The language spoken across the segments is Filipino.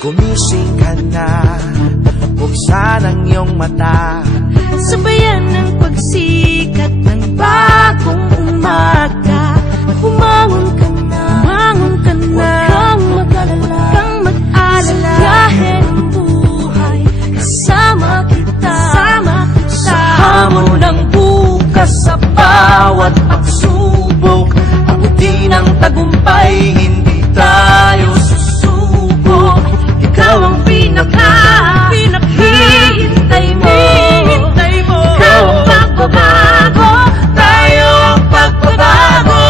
Gumising ka na, buksan ang iyong mata. Sabayan ng pagsikat ng bagong umaga. Humangon ka na, huwag kang mag-alala, huwag kang mag-alala. Sa biyahe ng buhay, kasama kita, sa hamon ng bukas, sa bawat pagsubok. Abutin ang tagumpay, hindi tayo susubok. Ikaw ang hihintay mo. Ikaw ang pagbabago, tayo ang pagbabago.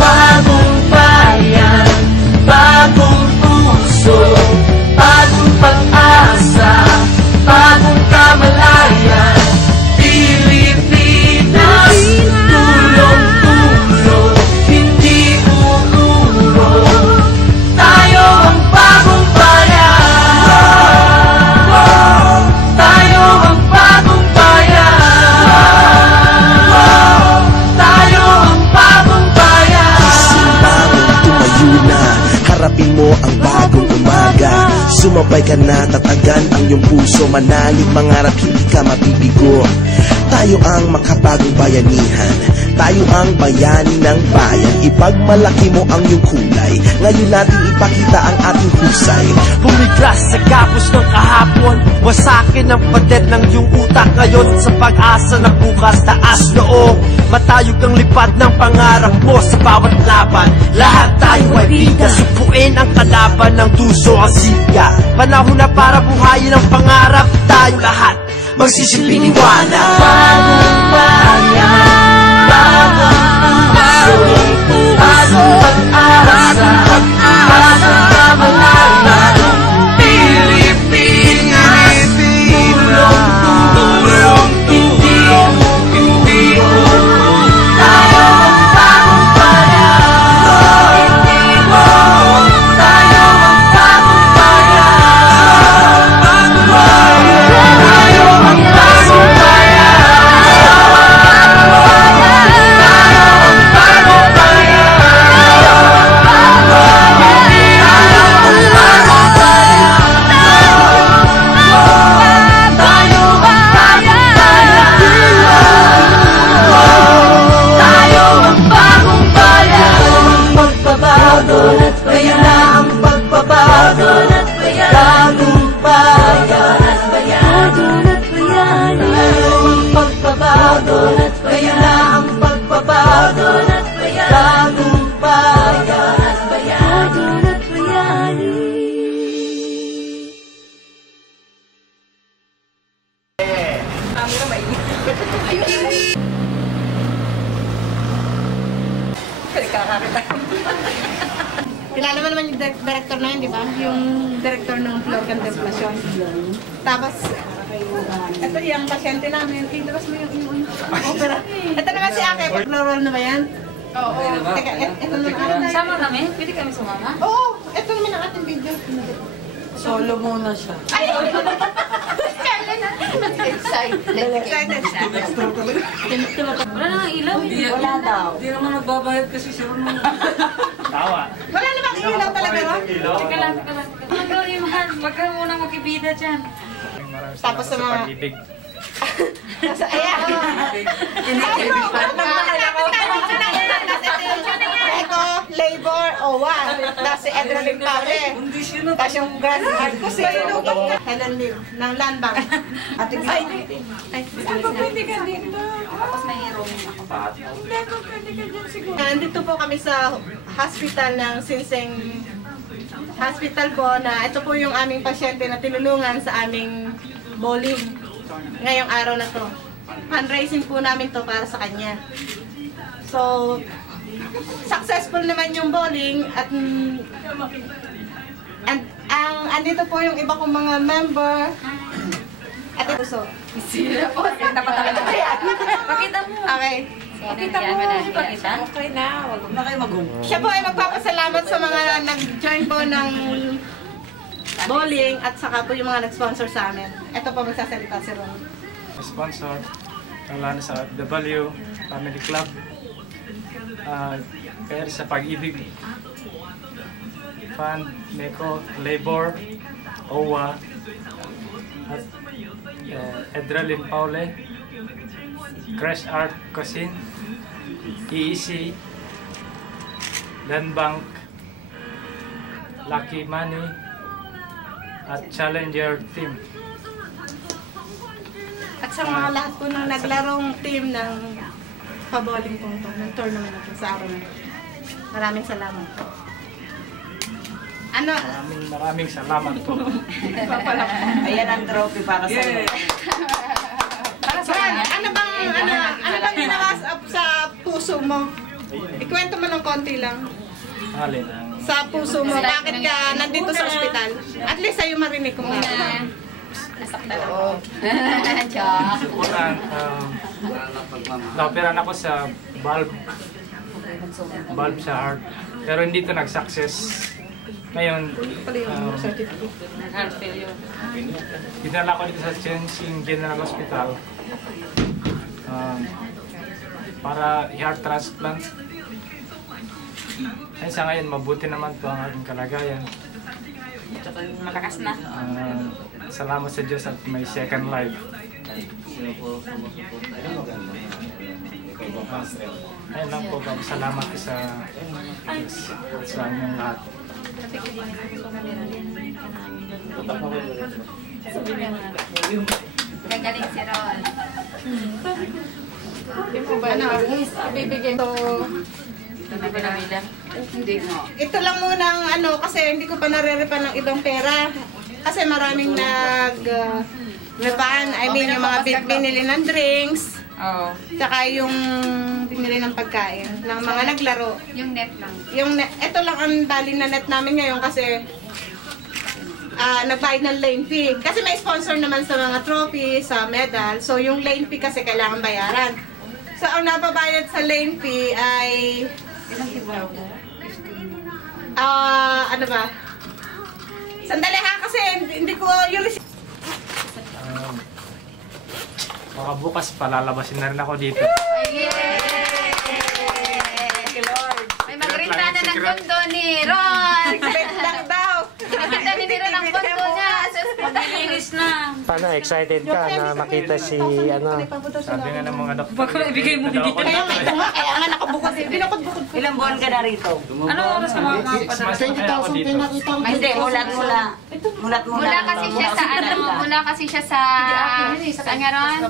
Bagong bayan, bagong puso, bagong pag-asa, bagong kamalayan. Pilipinas, tulong-tulong, hindi uuro. Tayo ang bagong bayan. Tayo ang bagong bayan. Tayo ang bagong bayan. Simbawang tumayo na, harapin mo ang bagong umaga. Sumabay ka na, tatagan ang iyong puso. Manalig, mangarap, hindi ka mabibigo. Tayo ang makabagong bayanihan, tayo ang bayani ng bayan. Ipagmalaki mo ang iyong kulay, ngayon natin ipakita ang ating husay. Bumiglas sa gapos ng kahapon, wasakin ang pader ng iyong utak ngayon. Sa pag-asa ng bukas, taas noo, matayog ang lipad ng pangarap mo. Sa bawat laban, lahat tayo ay bida. Supuin ang kalaban ng tuso ang siga. Panahon na para buhayin ang pangarap. Tayo lahat magsisilbing liwanag. Bagong bayan, bagong puso, bagong pag-asa, bagong kamalayan. Pilipinas, tulong-tulong, hindi uuro. Tayo ang bagong bayan, hindi uuro. Tayo ang bagong bayan, bagong bayan. Tayo ang bagong Kilala mo naman yung director na yun, di ba? Yung director ng Floor Contemplation. Tapos, ito yung pasyente namin. Ilabas mo yung opera. Ito naman si Ake. Pag-roll na ba yan? Oo. Teka, ito naman. Sama kami? Pwede kami sumama? Oo. Ito naman ang ating video. Solo muna siya. Ay! Excited siya. Wala nang ilaw. Wala daw. Hindi naman nagbabayad kasi si Ron. Tawa. Wala namang ilaw talaga, no? Teka lang. Magkawin mahal. Wag ka muna makibida dyan. Tapos sa mga... pag-ibig. Ayan. Eko, Labor, Owa. Tapos si Edrelin Pare. Tapos yung Grand Marcos. Helen Liv, ng Land Bank. Ate Beauty. Ay, saan pa pwede ka dito? Tapos may room ako. Hindi ko pwede ka dyan siguro. Nandito po kami sa hospital ng Sinseng Hospital po na ito po yung aming pasyente na tinulungan sa aming bowling ngayong araw na to. Fundraising po namin to para sa kanya. So, successful naman yung bowling at andito po yung iba kong mga member at ito so. Sila po. Pakita mo. Okay. Pakita mo. Pakita? Okay na. Huwag na kayo siya po ay magpapasalamat sa mga nag-join po ng bowling at saka po yung mga nag-sponsor sa amin. Ito po magsasalita si Ron. Sponsor, lalo sa FW, Family Club, kaya sa pag-ibig. Fund, MECO, Labor, OWA, at Edralyn Paule, Crash Art Cuisine, EEC, Land Bank, Lucky Money, at Challenger Team. At sa mga lahat po ng naglarong team ng paboling po ito, ng tournament natin sa araw na ito. Maraming salamat po. Ano? Maraming salamat po. Ayan ang trophy para sa iyo. Para sa kanya? Ano bang ginawa sa puso mo? Ikwento mo ng konti lang. Alin ang Sa puso mo, bakit ka nandito sa ospital? At least sa'yo marinig ko nga. unang na-operan ako sa valve sa heart. Pero hindi ito nag-success. Ngayon, dinala ko dito sa Chensing General Hospital para heart transplant. Ay, sa ngayon, mabuti naman po ang aking kalagayan. Malakas na. Salamat sa Diyos at may second life. Ayun lang po, salamat sa Diyos at sa inyong lahat. Gagaling si Ron. Ano? Bibigyan ko. Hindi mo. Ito lang muna ang ano, kasi hindi ko pa nare-repan ng ibang pera. Kasi maraming repan. I mean, yung mga binili ng drinks. Oo. Tsaka yung binili ng pagkain ng mga naglaro. Yung net lang. Ito lang ang bali na net namin ngayon kasi nagbayad ng lane fee. Kasi may sponsor naman sa mga trophy, sa medal. So yung lane fee kasi kailangan bayaran. So ang nababayad sa lane fee ay ano ba? Sandali ha, kasi hindi ko yung Baka bukas palalabasin na rin ako dito. May magrinta na ng kondo ni Ron. lang daw. Magrinta ni Ron ang kondo niya. Maglilinis na. Paano, excited ka na makita si, ano? Sabi nga ng mga doktor. Baka ibigay mo hindi. Kaya nga nakabukod. Binukod-bukod ko. Ilang buwan ka na rito? Ano oras ka makakapadala? 20,000 pinakita. Ay, hindi, mulat-mula. Mula kasi siya sa mula kasi siya sa saan nga Ron?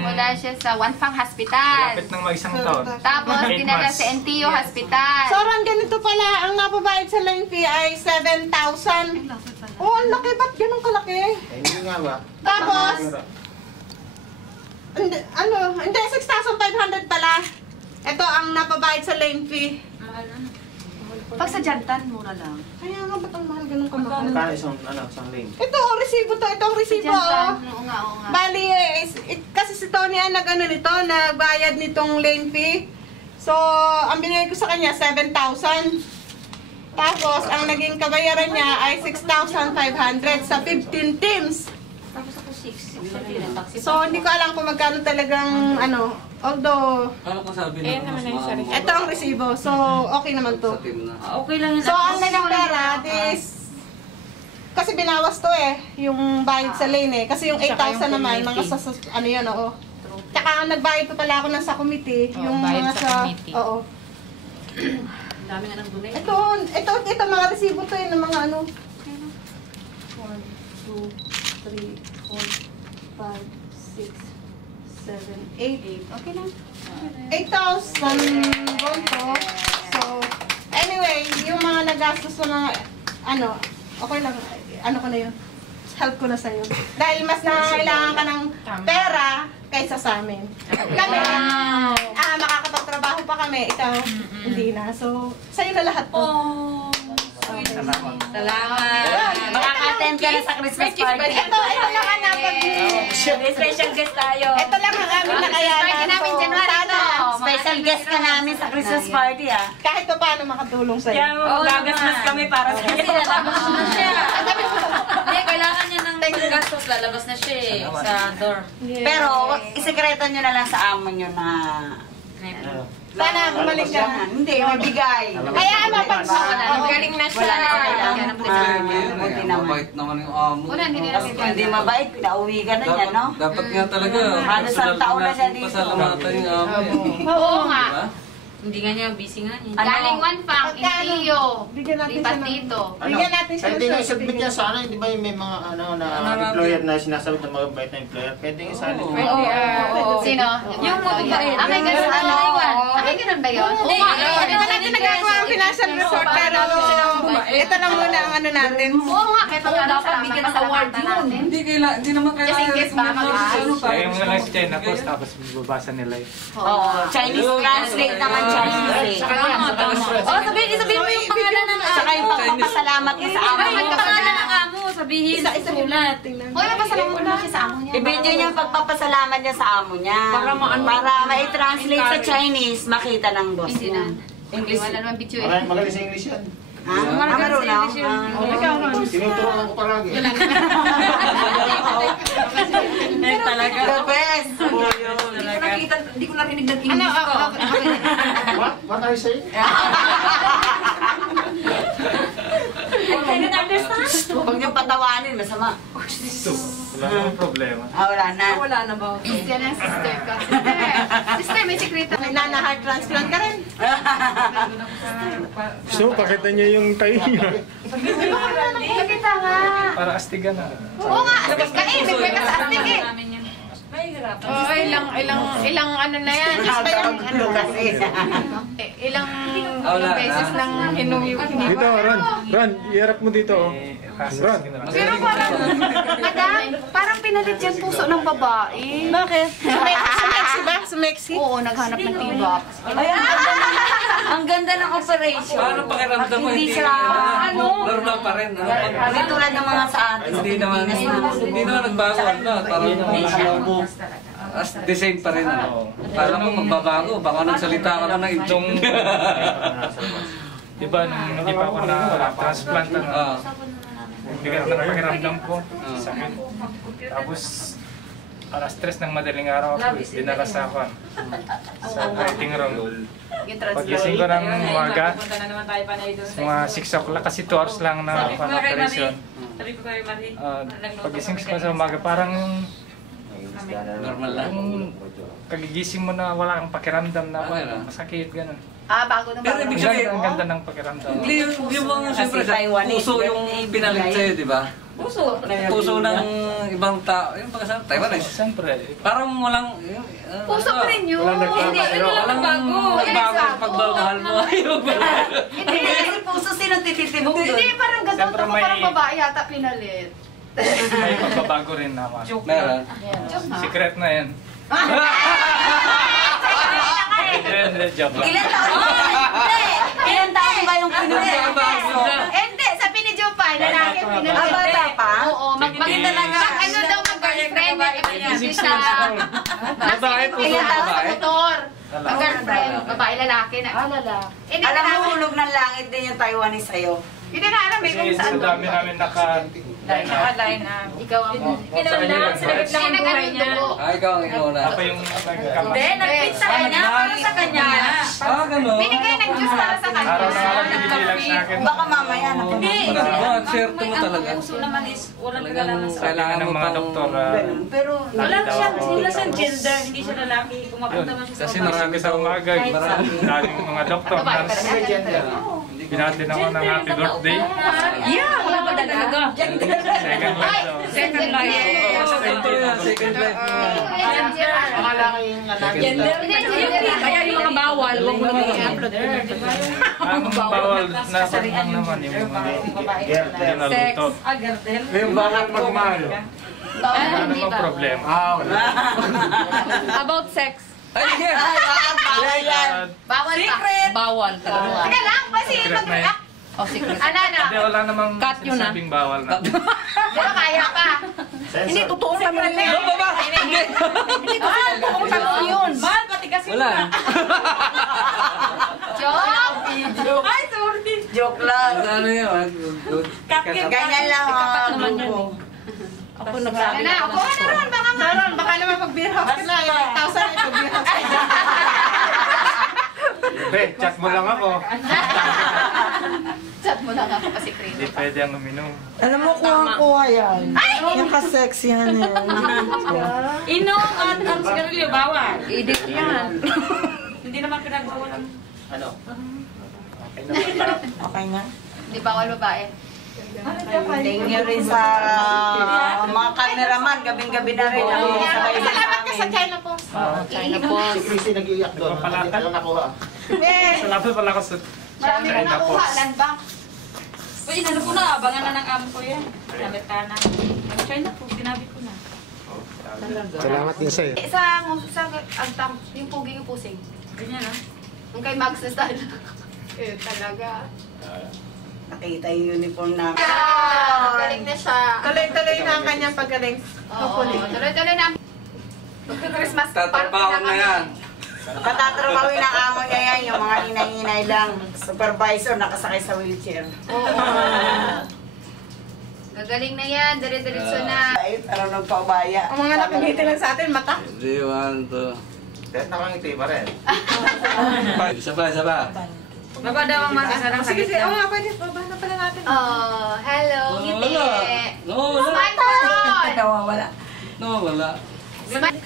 Mula siya sa Wanfang Hospital. Lapit ng mag-isang taon. Tapos dinala sa NTO Hospital. So, Ron, ganito pala. Ang napabayad sa line fee ay 7,000. Oh, ang laki. Ba't ganun kalaki? Hindi nga ba? Tapos, hindi, 6,500 pala. Ito ang napabayad sa lane fee. Pag sa jantan, mura lang. Kaya nga, ba't ang mahal ganun kamahal? Kaya isang lane. Ito, resibo to. Ito ang resibo. Oh. Oo nga, oo nga. Bali, kasi si Tony ang nagbayad nitong lane fee. So, ang binigay ko sa kanya, 7,000. Tapos, ang naging kabayaran niya ay 6,500 sa 15 teams. Tapos ako 6. So, hindi ko alam kung magkano talagang, although, ito ang resibo. So, okay naman to. Okay lang yun. So, ang naging pera, kasi binawas to yung bayad sa lane Kasi yung 8,000 naman, mga oo. Tsaka ang nagbayad pa pala ako ng sa committee, yung mga sa, oo. Dami nga ng donate. Ito mga resibo to ng mga 1, 2, 3, 4, 5, 6, 7, 8. Okay lang. 8,000 won to. So, anyway, yung mga nagastos sa mga, okay lang, ko na yun. Help ko na sa'yo. Dahil mas nangangailangan ka ng pera kaysa sa amin. Kami, makakapagtrabaho pa kami, ikaw, hindi na. So, sa'yo na lahat to. Salamat. Salamat. Makaka-attend ka na sa Christmas party. Ito lang ang Special guest tayo. Ito lang ang aming nakayanan. Party namin January to. Special guest ka namin sa Christmas party, Kahit pa paano makatulong sa'yo. Kaya gagastos kami para sa Kasi lalabas na siya. Hindi, kailangan niya ng gastos. Lalabas na siya sa dorm. Pero, isekreto nyo na lang sa amo nyo na... Sana bumalik ka na. Hindi, may bigay. Kaya pag Galing na siya. Wala na. Buti naman. Mabait naman yung amo. Wala, hindi nila Kung hindi mabait, pinauwi ka na niya, no? Dapat nga talaga. Halos ang taon na siya dito. Pasalamatan yung amo. Oo nga. Diba? Hindi nga niya, busy nga niya. Galing one fang, Intiyo. Bigyan natin siya Lipat ng- dito. Bigyan natin siya Pwede ng nga i-submit niya sa ano, di ba yung may mga employer na sinasabi na mabait na employer, pwede nga sa Oo. Sino? Yung mabait. May ganun ano? May ganun ba yun? Oo nga. Hindi na natin nagagawa ang financial report, pero ito na muna ang ano natin. Oo nga. Ito nga dapat bigyan ng award yun. Hindi naman kailangan. Just in case ba mag-aas. Kaya mo na lang si China post tapos babasa nila eh. Oo, Chinese translate naman Chinese eh. Sabihin mo yung pangalan ng amo. Saka yung pagpapasalamat niya sa amo. Yung pangalan ng amo, sabihin. Isa ulat. Hoy, mapasalamat mo siya sa amo niya. I-video niya yung pagpapasalamat niya sa amo niya. Para ma-translate sa Chinese, makita ng boss Hindi niya. na. English. Wala naman picture. Magaling sa English yan. Marunong? Tinuturuan ko palagi. Talaga. The best. Hindi ko narinig ng English ko. What are you saying? I cannot understand. Huwag niyong patawanin, masama. Wala namang problema. Wala na. Wala na ba? Yan ang sister ko. Sister, may sekreto. May nana heart transplant ka rin. Gusto mo, pakita niyo yung tayo niyo. Nakita nga. Para astigan na. Oo nga, astig ka eh. May ka sa astig eh. Oo, ilang ano na yan. Ano kasi? Ilang Wala beses na. nang hinuwi. Dito, Ron, iharap mo dito. Eh, hassles ka na. Pero parang, madam, parang pinalit yan puso ng babae. Bakit? Sumexi ba? Sumexi? Oo, naghanap ng tibak. Ang ganda ng operation. Paano pakiramdam mo? Hindi siya, Normal pa rin. Ano? hindi tulad ng mga sa atin. Hindi naman nagbago. Ano? Parang the same pa rin. Ano? Parang mo magbabago. Baka nagsalita ka na ng itong. Di ba, nung hindi pa ako na-transplant, bigat na pakiramdam ko, sakit. Tapos, alas 3 ng madaling araw, dinala sa ako sa waiting room. Pagising ko ng umaga, mga 6 o'clock, kasi 2 hours lang na operation. Pagising ko sa umaga, parang Normal lang. yung kagigising mo na wala kang pakiramdam na masakit, gano'n. Bago naman. Pero ibig sabihin, Ang ganda ng pakiramdam. hindi yung mga siyempre sa puso yung pinalit sa'yo, di ba? Puso ng ibang tao. Yung pagkasabi, Taiwanese. Siyempre, Parang walang... Puso pa rin yun. Hindi, walang pagbabahal mo. Hindi kasi puso sino tititibok doon. Hindi, parang ganda Siyempre ko, may- parang babae yata pinalit. may pagbabago rin naman. Meron. Secret na yan. Hindi, joke lang. Ilan taon ba? Ilan taon ba yung pinunod? Hindi, sabi ni Jopay, lalaki pinalit. Bata pa? Oo, maganda lang. Ano daw mag-girlfriend, hindi siya. Babae po Ilan sa taon? babae. Motor. Mag-girlfriend, babae, lalaki. Lalaki. Hindi Alam na mo, alam. hulog ng langit din yung Taiwanese sa'yo. Hindi na alam eh kung Kasi sa saan. dami namin Line up. Ikaw ang Kailangan sinagit lang ang buhay niya. Ikaw ang inuna. Ako yung nagkakamas. nag-fit sa kanya para sa kanya. Gano'n? Binigay ng Diyos para sa kanya. Araw na araw binibilang sa akin. Baka mamaya na Ang swerte mo talaga. naman is walang Talagang Sabi kailangan ng mo mga pang... doktor, Pero wala wala siyang gender, hindi siya lalaki. Pumapunta man siya Kasi sa marami sa umaga, daming mga doktor, nurse. Binati na ako ng happy birthday. Yeah, wala ba talaga? Second life daw. Second life. Ito yan, second life. Gender. Kaya yung mga bawal, huwag mo naman i-upload. Ang bawal na lang naman yung mga hindi naluto. Yung bakit magmahal? Wala namang problema. Wala. About sex. Ay, yeah! Bawal pa. Bawal talaga. Teka lang, kasi Secret na yan. Oh, secret. Hindi, wala namang Cut yun, ah. sinasabing bawal na. Pero kaya pa. hindi, totoong tanong yun. Hindi, totoong tanong yun. Mahal, pati kasi Wala. Joke! Ay, sorry. Joke lang. Ano yun? Ganyan lang ang grupo. Ako nagsabi. Ano, upo ka na ron, baka nga. Meron, baka naman pag beer house ka na, 1,000 ito beer house ka na. Be, chat mo lang ako. Chat mo na nga pa si Krino. Hindi pwede ang uminom. Alam mo, kuha yan. Yung kasexihan yan. Inom at ang sigarilyo, bawal. Edit yan. Hindi naman pinagbawalan. Ano? Okay naman. Okay na? Hindi bawal babae. Thank you rin sa mga cameraman. Gabing-gabi na rin ang sabay sa Salamat ka sa amin. China po. China po. Si Chrissy nag-iiyak doon. Hindi ko nakuha. Salamat pala ko sa Marami ko China po. nakuha. Land bank. Uy, inano ko na. Abangan na ng amo ko yan. Sabi ka na. Ang China po, sinabi ko na. Salamat din sa'yo. Yung pugi yung pusing. Ganyan ah. Yung kay Max na style. Talaga. Nakita yung uniform namin. Galing na siya. Tuloy-tuloy na ang kanyang paggaling. Oo, tuloy-tuloy na. Christmas Tatrabaho na yan. Katatrabawin ang amo niya yan, yung mga hinay-hinay lang. Supervisor, nakasakay sa wheelchair. Gagaling na yan, dire-diretso na. Ay, parang nagpaubaya. Ang mga nakangiti lang sa atin, mata. 3, 1, 2. Kahit nakangiti pa rin. Isa pa. Baba daw ang mga sarang Sige, sakit sige. Oo niya. nga, pwede. Baba na pala natin. Oh, hello, ngiti. Smile Wala. po doon. Nawawala. Wala. Smile.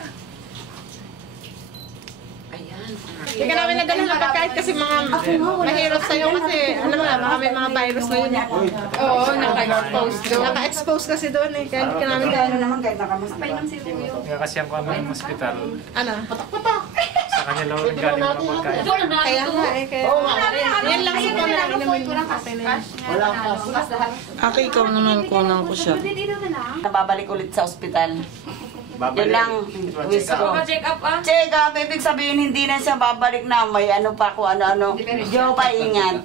Hindi ka namin nagano ng pagkain kasi mga mahirap sa'yo kasi alam mo na, baka may mga virus na yun. Oo, naka-expose doon. Naka-expose kasi doon eh. Kaya hindi ka namin Ano naman kahit nakamasok. Painom si Ruyo. Nga kasi ang kami ng hospital. ano. Sa kanya lang ang galing ng pagkain. Kaya nga eh. Kaya, yan lang sa kami na inumin. Wala ka. Ako, ikaw naman kunan ko siya. Nababalik ulit sa ospital. Yun lang, wish ko. Check up ah. Check up, ibig sabihin hindi na siya babalik na may ano pa kung ano-ano. Diyo pa ingat.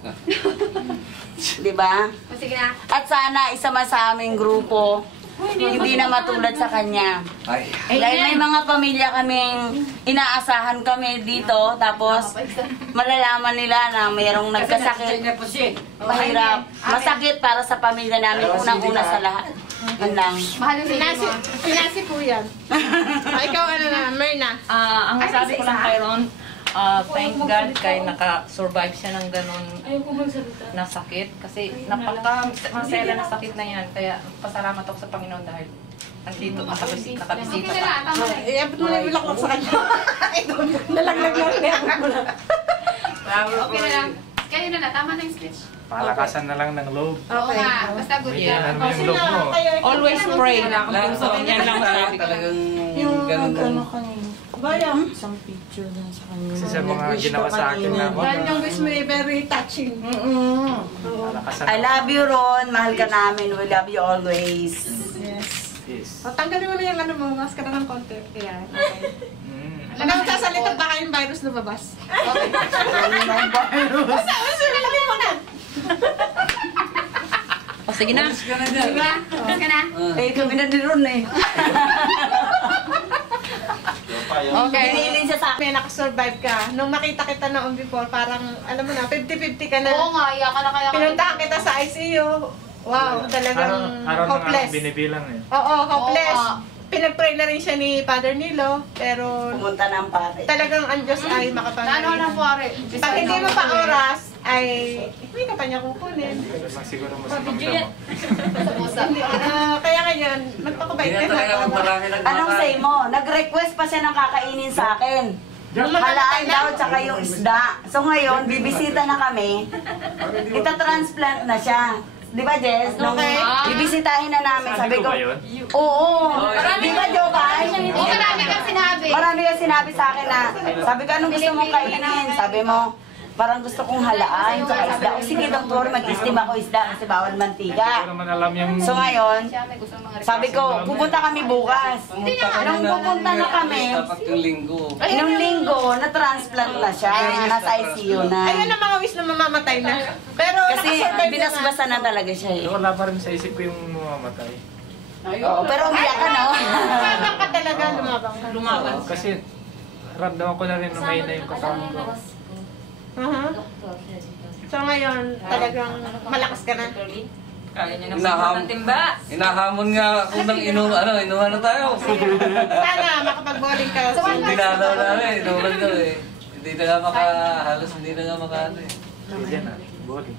Diba? Sige na. At sana isama sa aming grupo, hindi na matulad sa kanya. Ay. Dahil may mga pamilya kaming inaasahan kami dito, tapos malalaman nila na mayroong nagkasakit. Mahirap. Masakit para sa pamilya namin, unang-una sa lahat. Yun lang. Mahal yung Pinasi, pinasi po yan. Ikaw ano na, Myrna. Ang sabi ko lang kay Ron, thank God kay naka-survive siya ng ganun na sakit. Kasi napaka-masela na sakit na yan. Kaya pasalamat ako sa Panginoon dahil nandito nakabisita Okay na ka. lang, tama na. Iabot mo na yung bilak sa kanya. Nalaglag na rin. Okay na lang. Kayo na, tama na yung speech. Palakasan na lang ng loob. Oo nga, basta good Yan ka. mo yung loob mo. Always pray. Yan lang sabi ko. Talagang ganun. Ano kanina? Bayang. Isang picture lang sa kanya. Kasi sa mga ginawa sa akin na ako. Dahil yung wish mo eh, very touching. Palakasan I love you, Ron. Mahal ka namin. We love you always. Yes. O, tanggalin mo na yung ano mo, maskara ng konti. Kaya, Mm. Hanggang sasalita baka yung virus lumabas. Okay. Basta, nalagay mo na. O sige na. Alis ka na dyan. Diba? Ka na. Eh, kami na ni Ron eh. Okay. Pinilin siya sa akin. May nakasurvive ka. Nung makita kita noon before, parang, alam mo na, 50-50 ka na. Oo nga, iyakan na kaya. Pinuntahan kita sa ICU. Wow, talagang Araw na hopeless. binibilang eh. Oo, hopeless. Oo. Pinag-pray na rin siya ni Father Nilo, pero Pumunta ng pare. talagang ang Diyos ay Ano makapangyarihan. lang po, Are? Pag hindi mo pa oras, ay hindi ka pa niya kukunin. Ito lang siguro mas mamdamo. Sa pusa. Kaya ngayon, magpakabait Hindi ka na talaga na. marami nagmamahal. Anong say mo? Nag-request pa siya ng kakainin sa akin. Halaan daw, tsaka yung isda. So ngayon, bibisita na kami. Ita-transplant na siya. Di ba, Jess? Nung bibisitahin na namin, sabi Sabi ko ko, ba yun? oo. Di ba, Jokay? Oo, marami kang sinabi. Marami ka sinabi sa akin na, sabi ko, anong gusto mong kainin? Sabi mo, parang gusto kong halaan, tsaka isda. O sige, doktor, mag-istim ako isda kasi bawal Hindi ko mantika. naman alam yung... So ngayon, Siya may gusto mga sabi ko, pupunta kami bukas. Nung pupunta na kami, Dapat yung linggo. nung linggo, na-transplant na siya. Nasa ICU na. Ayun ang mga wish na mamamatay na. Pero Kasi nakasurvive na nga. binasbasa na talaga siya eh. Wala pa rin sa isip ko yung mamamatay. Oo, pero umiyak ka, no? Lumabang ka talaga, lumabang ka. Lumaban. Kasi ramdaman ko na rin umay na yung katawan ko. So ngayon, talagang malakas ka na. Kaya niya ng timba. Hinahamon nga ako ng inuha na tayo. Sana makapag-bowling ka. Hindi na namin, inuha daw eh. Hindi na nga halos hindi na nga maka ano eh. Hindi na. bowling.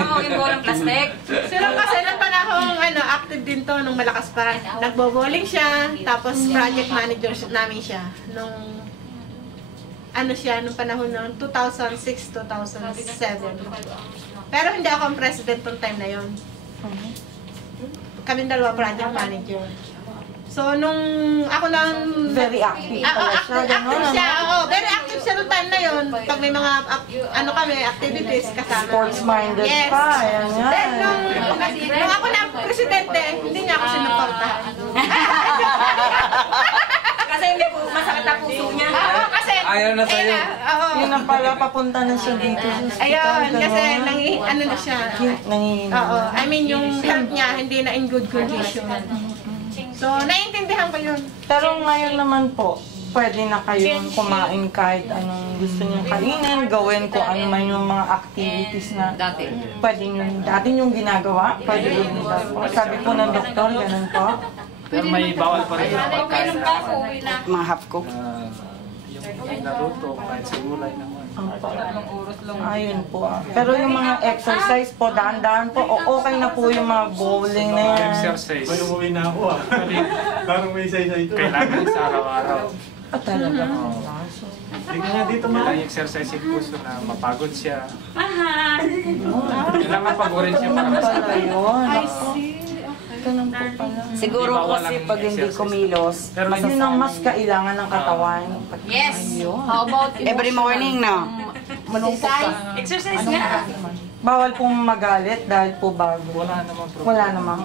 Oo, yung bolang plastic. Sila kasi ng panahong active din to nung malakas pa. Nagbo-bowling siya, tapos project manager namin siya nung nung panahon ng 2006-2007. Pero hindi ako ang president nung time na yon. Kaming dalawa project manager. So, nung ako lang... Very active pala siya. Active siya, oo. Very active siya nung time na yon. Pag may mga, kami, activities kasama. Sports-minded Yes. pa. Ayan yan. Then, nung ako na presidente, hindi niya ako sinuportahan. Kasi hindi po masakit ang puso niya. Oo, kasi... Ayaw na sa'yo. Oo. Yun ang pala, papunta na siya dito sa hospital. Ayun, kasi ganon. na siya. Nangihingi. Oo, I mean yung health niya hindi na in good condition. So, naiintindihan ko yun. Pero ngayon naman po, pwede na kayong kumain kahit anong gusto niyong kainin, gawin kung ano man yung mga activities na Dati. pwede nyo, dati yung ginagawa, pwede yun po. Sabi po ng doktor, ganun po. Pero may bawal pa rin yung pagkain na Mga half cook. yung naluto, kahit sa gulay naman. Ayun po. Pero yung mga exercise po, dahan-dahan po, okay na po yung mga bowling na yan. Exercise. May umuwi na ako Parang may isa-isa ito. Kailangan sa araw-araw. Talaga. Sige nga dito Kailangan exercise yung puso na mapagod siya. Kailangan pagurin siya para Pala masakit. yun. Ganun po pala. Siguro kasi pag hindi kumilos, Yun ang mas kailangan ng katawan. Yes. How about every morning, no? Exercise nga. Bawal pong magalit dahil po bago. Wala namang problema. Wala namang.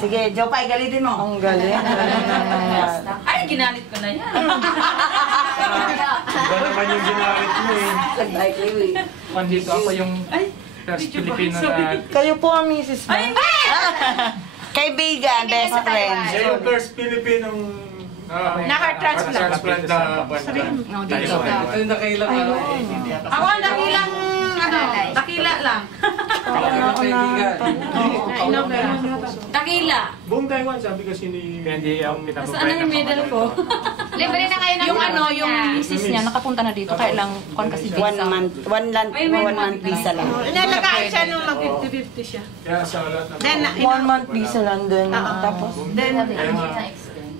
Sige, Jopay, galitin mo. Ang galing. Galing na nangyari. Ay, ginalit ko na yan. Iba naman yung ginamit mo eh. Pandito ako yung first Filipino na Kayo po ang misis mo? Kaibigan, best friend. Siya yung first Filipinong Na-heart transplant. na banda. No, dito. Ito yung nakailang araw. Ako, dakilang, dakila lang. Dakila. Buong Taiwan, sabi kasi ni... kaya hindi ako pinapabay Ano yung medal ko? Libre na kayo ng Yung tulog yung niya. misis niya, nakapunta na dito, kaya lang, kon kasi visa. 1 month, 1 month visa lang. Inalagaan siya nung mag-50-50 siya. Kaya sa lahat ng... Then, 1 month visa lang din. Tapos,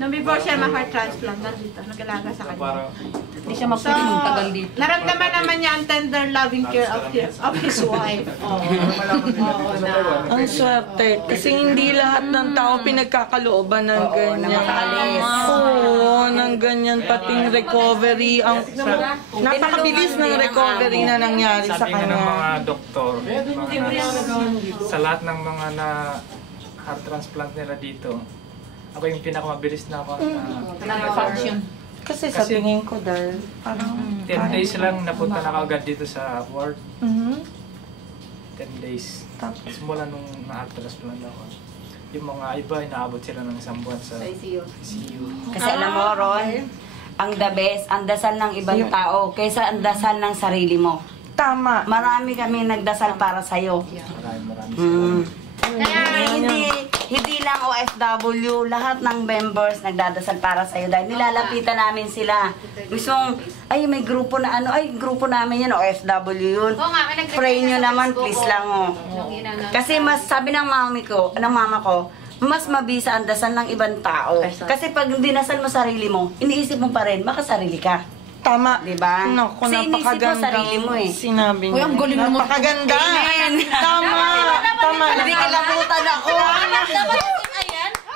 nung before siya ma-heart transplant, nandito, nag-alaga sa kanya. Hindi siya So, magpuli ng tagal dito. naramdaman naman niya ang tender loving care of his wife. ang swerte. Kasi hindi lahat ng tao pinagkakalooban ng ganyan. Oo, ng ganyan pating recovery. Ang napakabilis ng recovery na nangyari sa sabi nga ng mga kanya. doktor, sa lahat ng mga na heart transplant nila dito, ako yung pinakamabilis na ako na Function. Kasi sa tingin ko dahil parang 10 days lang napunta na kaagad dito sa ward. 10 days. Tapos, Simula nung na-heart transplant ako. Yung mga iba, inaabot sila ng isang buwan sa ICU. Kasi alam mo, Ron, ang the best, ang dasal ng ibang tao kaysa ang dasal ng sarili mo. tama. Marami kami nagdasal para sa'yo. Maraming Kaya hindi lang OFW, lahat ng members nagdadasal para sa'yo dahil nilalapitan namin sila. Gustong, ay may grupo na grupo namin yan, OFW yun. Oo nga, may nag-reply Pray nyo sa naman, Facebook please ko. lang Kasi mas, sabi ng mama ko, mas mabisa ang dasal ng ibang tao. Kasi pag dinasal mo sarili mo, iniisip mo pa rin, makasarili ka. Tama. Diba? Naku, Kasi inisip mo napakaganda. sarili mo eh. Sinabi niya. Uy, ang galing naman. Napakaganda. Amen. Tama. Tama. Pinikilabutan ako.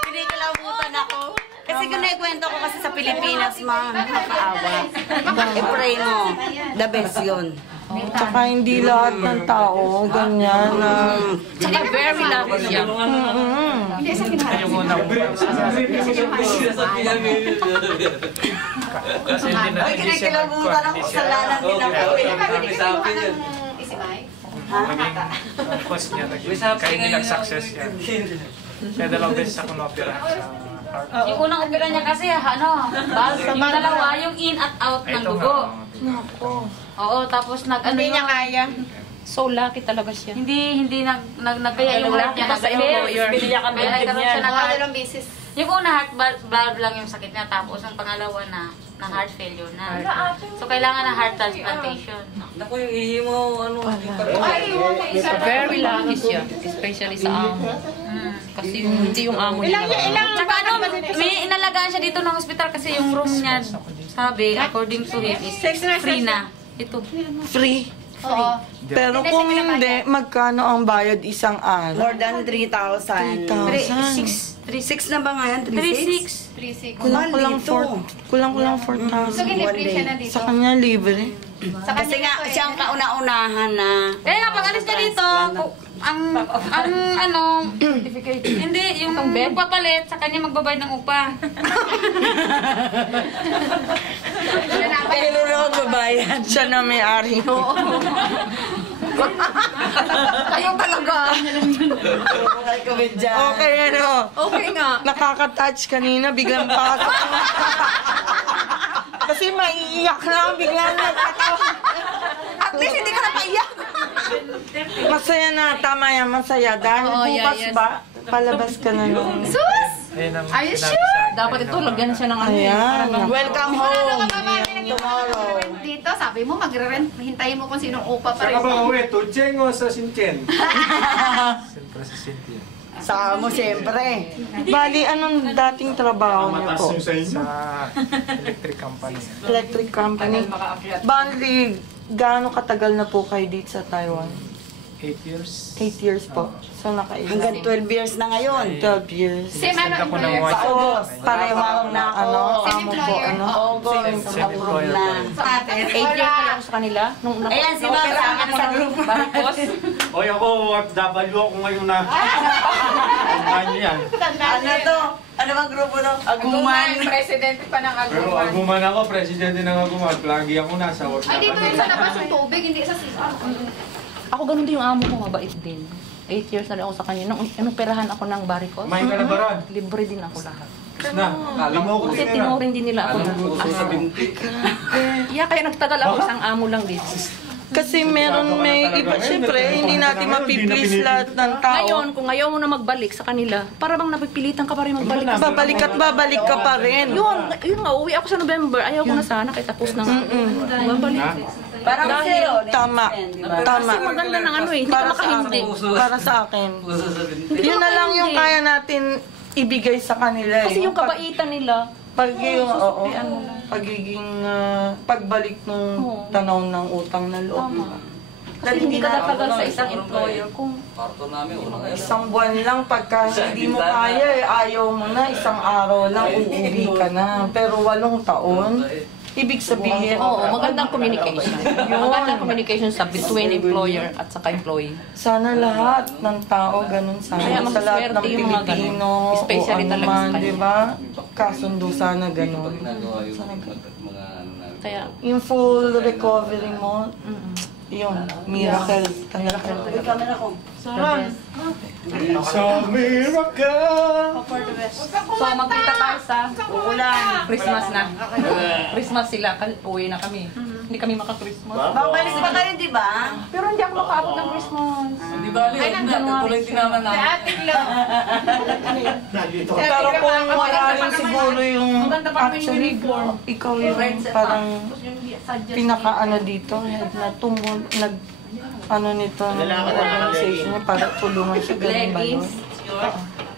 Pinikilabutan ako. Kasi kinikwento ko kasi sa Pilipinas, mga nakakaawa. I-pray mo. The best yun. Tsaka hindi lahat ng tao ganyan na... Tsaka very loving siya. yung una kong kasi hindi na Ay, kinikilabutan ako sa lalan din ako. naging cost niya, kaya hindi nag-success yan. Kaya dalawang beses ako na-opera sa heart. Yung unang opera niya kasi, yung dalawa, yung in at out ng Ito dugo. nga. Oo, tapos Hindi niya kaya. So lucky talaga siya. Hindi kaya yung heart niya Biliyakan kaya nagkaroon siya ng Dalawang beses. yung una heart valve lang yung sakit niya, tapos ang pangalawa na heart failure na. So, kailangan ng heart transplantation. Naku, yung ihi mo, ano, Very lucky siya, especially sa amo. Kasi hindi yung amo niya. Tsaka ano, may inalagaan siya dito ng hospital kasi yung room niya, sabi, according to him, is free na. Ito. Free. Pero kung hindi, magkano ang bayad isang araw? More than 3,000. 3,600 na ba ngayon? 3,600? 3,600. Kulang 4,000. So, giniprint siya na dito. Sa kanya libre. Kasi nga, siya ang kauna-unahan na. Kaya nga, pag alis niya dito, ang ano, hindi, yung magpapalit, sa kanya magbabayad ng upa. Pero na magbabayad. Siya na may-ari. Oo. Kayo talaga. Okay, ano? Okay nga. Nakaka-touch kanina, biglang pasok. Kasi maiiyak na, biglang nagkatawa. At least hindi ka na maiyak. Masaya na, tama yan, masaya. Dahil bukas ba, palabas ka na nun. Sus! Are you sure? Dapat ito, lagyan siya ng ano. Ayan. Welcome home. Tomorrow. Dito, sabi mo, magre-rent. Hintayin mo kung sinong upa pa rin. Saka ba uwi? Tucheng o sa Sinchen? Siyempre sa Cynthia. Sa mo, siyempre. Bali, anong dating trabaho niya po? Sa electric company. Electric company. Bali, gaano katagal na po kayo dito sa Taiwan? 8 years. 8 years po. So, Hanggang 12 years na ngayon. 12 years. Same ano, Ako ng employer. wife. So, pareho na ano, amo po, ano? Same-employer po rin. 8 years na ako sa kanila. Nung Ayan, si Ma'am, sama na sa grupo. Barikos. Oy, ako, FW ako ngayon na. Ano yan? Ano to? Ano bang grupo to? Aguman. Presidente pa ng Pero Aguman. Aguman ako, presidente ng Aguman. Lagi ako nasa work. Ay, dito yung sa labas ng tubig, hindi sa sisa. Ako ganun din yung amo ko, mabait din. 8 years na rin ako sa kanya. Nung perahan ako ng Barikos, Kumain ka na ba ron? libre din ako lahat. Na, alam mo ko Kasi tinuring din nila ako. Yeah, kaya nagtagal ako, isang amo lang dito. Kasi may iba, syempre, hindi natin mapiplease lahat ng tao. Ngayon, kung ayaw mo na magbalik sa kanila, para bang napipilitan ka pa rin magbalik. Babalik at babalik ka pa rin. Yun nga, uwi ako sa November. Ayaw ko na sana, kaya tapos na nga. Babalik. Parang zero. Tama. Tama. Kasi maganda ng ano eh, hindi ka makahindi. Para sa akin. Yun na lang yung kaya natin ibigay sa kanila. Kasi yung kabaitan nila, pagiging pagbalik ng tanaw ng utang na loob. kasi hindi ka tatagal sa isang employer kung Parto namin, unang Isang buwan lang, pagka hindi mo kaya, ayaw mo na, isang araw lang, uuwi ka na. Pero 8 taon, ibig sabihin, magandang communication. Magandang communication sa between employer at saka employee. sana lahat ng tao ganun sana. Kaya Sa lahat ng maswerte yung mga Pilipino, ganun. Especially o talaga anuman, sa kanila. di ba? Kasundo sana ganun. ginagawa yung mga ano namin. Kaya, Yung full recovery mo, yun, miracle. Miracle talaga. Camera ko. So, miracle! so magkita tayo sa Christmas na. Christmas sila, uwi na kami. Hindi kami maka-Christmas. Babalik pa kayo, di ba? Pero hindi ako makaabot ng Christmas. Hindi ba, tuloy tinaman namin. Pero kung wala rin siguro yung actually, ikaw yung parang pinaka-ano dito, head na tumul, ano nito, organization niya para tulungan siya, ganun ba yun?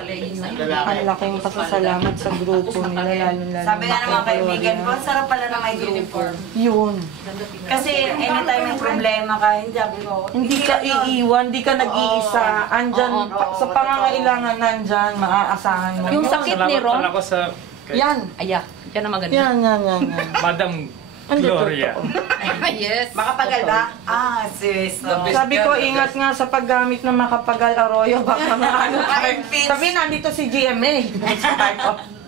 Ang laking pasasalamat sa grupo nila, lalo-lalo. Sabi nga ng mga kaibigan ko, sarap pala na may grupo. Yun. Kasi anytime may problema ka, Hindi ka iiwan, hindi ka nag-iisa. Andyan, sa pangangailangan nandyan, maaasahan mo. Yung sakit ni Ron, Salamat ako sa Yan. ayak, yan ang maganda. Yan. Madam Gloria. Yes. makapagal ba? Sis. Sabi ko, ingat nga sa paggamit ng Makapagal Arroyo, baka maano ka. Sabi, nandito si GMA.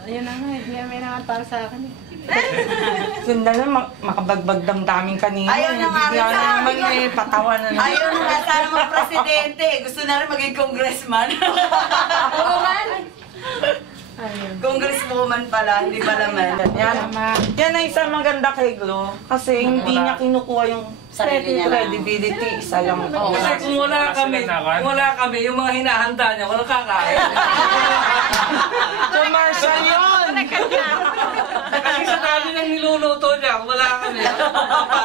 Ayun na nga, may naman para sa akin. Sundan na, makabagbag damdamin kanina. Ayaw na nga rin Bigla sa naman amin. may patawa na naman. Ayaw na nga sana mga presidente. Gusto na rin maging congressman. Oo man. Congresswoman pala, hindi pala man. Yan ang isang maganda kay Glo. Kasi hindi niya kinukuha yung Sarili niya lang. credibility. Isa lang. Kasi kung wala kami, yung mga hinahanda niya, walang kakain. Commercial yun! Kasi sa dami ng niluluto niya, wala kami.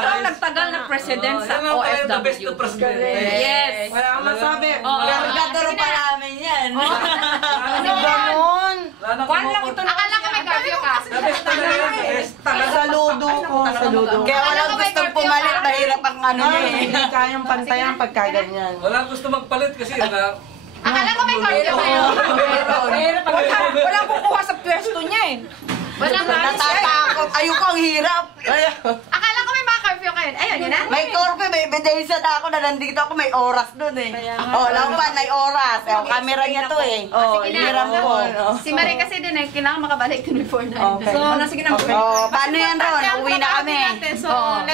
Ang nagtagal na president sa OFW. The best na president. Yes. Wala akong masabi. Kargador pa namin yan. Ganon. Kuwan lang ito. Akala ko may curfew ka. The best talaga yung best. Saludo ko. Saludo. Kaya walang gustong pumalit, mahirap ang ano niya eh. Hindi kayang pantayan pagka ganyan. Wala gusto magpalit kasi Akala ko may curfew kayo. Wala kukuha sa pwesto niya eh. Wala Natatakot. Ayoko, ang hirap. Akala ko may mga curfew kayo. Ayun, yun na. May korpe, may ebidensya na ako na nandito ako, may oras dun eh. Laban, may oras. Camera niya to eh. Hiram ko. Si Marie kasi din eh, kailangan makabalik din before 9. Okay. Sige na. Paano yan, Ron? Uwi na kami.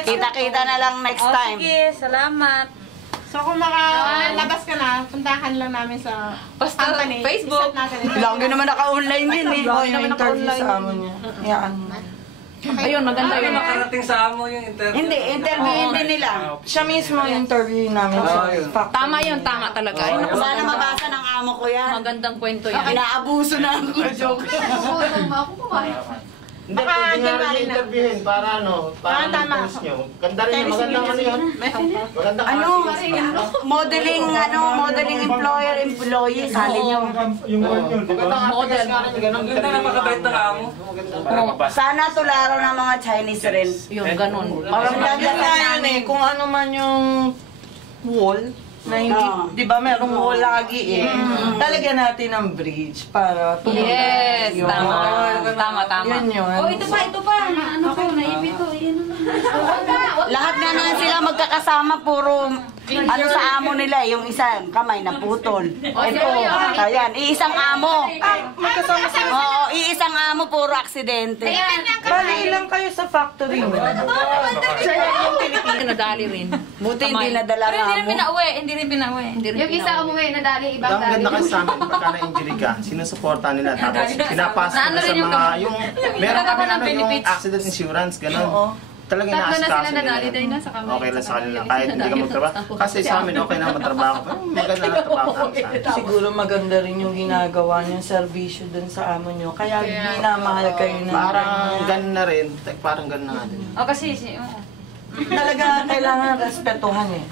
Kita-kita na lang next time. Sige, salamat. So kung makalabas ka na, puntahan lang namin sa company. Facebook. Lagi naman naka-online din eh. Yung interview sa amo niya. Yan. Ayun, maganda Ay, yun. makarating sa amo yung interview. Hindi, interviewin din nila. Siya mismo yung interview namin sa fact. Tama yun, tama talaga. Ay, naku, Sana mabasa ng amo ko yan. magandang kwento yan. Inaabuso na ako. Joke. Ako kumain. Hindi, Baka pwede nga January rin na. interviewin para para tama. i-post nyo. Ganda rin yun, maganda ano yun. Maganda Modeling employer-employee, sabi niyo. model. Ang ganda na makabait ng amo. Sana tularo ng mga Chinese rin. Yung ganun. Parang ganda nga yun eh, kung ano man yung wall, na hindi, di ba merong wall lagi eh. Talagyan natin ng bridge para tumuloy. Yes, Yun. tama. Yun yun. Ito pa. Ano ko, naipit ko. Lahat nga naman sila magkakasama, puro ano sa amo nila, yung isa kamay na putol. Ito, ayan, iisang amo. Magkasama sila. Oo, iisang amo, puro aksidente. Bali lang kayo sa factory mo. Nadali rin. Buti hindi nadala Pero ng amo. hindi rin pinauwi. Yung isa umuwi, nadali, ibang Ang dali. ganda kasi sa amin, pagka na-injury ka, sinusuporta nila. Tapos pinapasok Ano na sa rin yung mga, yung, meron kami ng yung benefits. accident insurance, gano'n. Talagang Tatlo na inaasikaso sila nadali nila. dahil nasa kamay. Okay lang sa kanila, kahit hindi ka magtrabaho. Kasi sa amin, okay na magtrabaho. Pero maganda na trabaho kami sa amin. Siguro maganda rin yung ginagawa niyong serbisyo dun sa amo niyo. Kaya minamahal kayo ng Parang ganun na rin, parang ganun na nga din. Kasi, talaga kailangan respetuhan eh.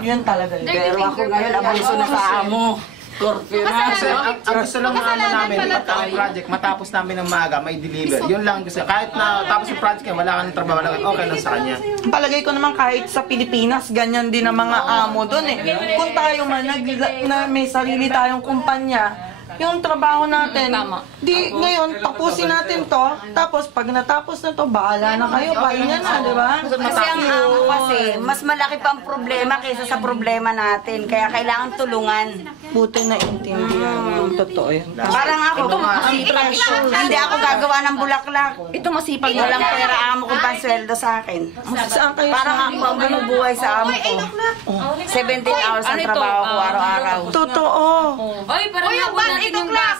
Yun talaga. Pero ako ngayon, abuso na sa amo. Curfew na. Kasi ang gusto lang naman namin, pagka ang project, matapos namin ng maaga, may deliver. Yun lang gusto. Kahit na tapos yung project niya, wala ka ng trabaho, okay lang sa kanya. Palagay ko naman kahit sa Pilipinas, ganyan din ang mga amo doon eh. Kung tayo man, may sarili tayong kumpanya, yung trabaho natin, di ngayon, tapusin natin to, tapos pag natapos na to, bahala na kayo, pahinga na, di ba? Kasi ang amo kasi, mas malaki pang problema kaysa sa problema natin. Kaya kailangan tulungan. Buti na intindihan yung totoo yun. Parang ako, hindi ako gagawa ng bulaklak. Ito masipag. Walang pera amo kung pansweldo sa akin. Saan kayo Parang ako ang bumubuhay sa amo ko. 17 hours ang trabaho ko araw-araw. Totoo. Oy, parang nabot natin yung gas.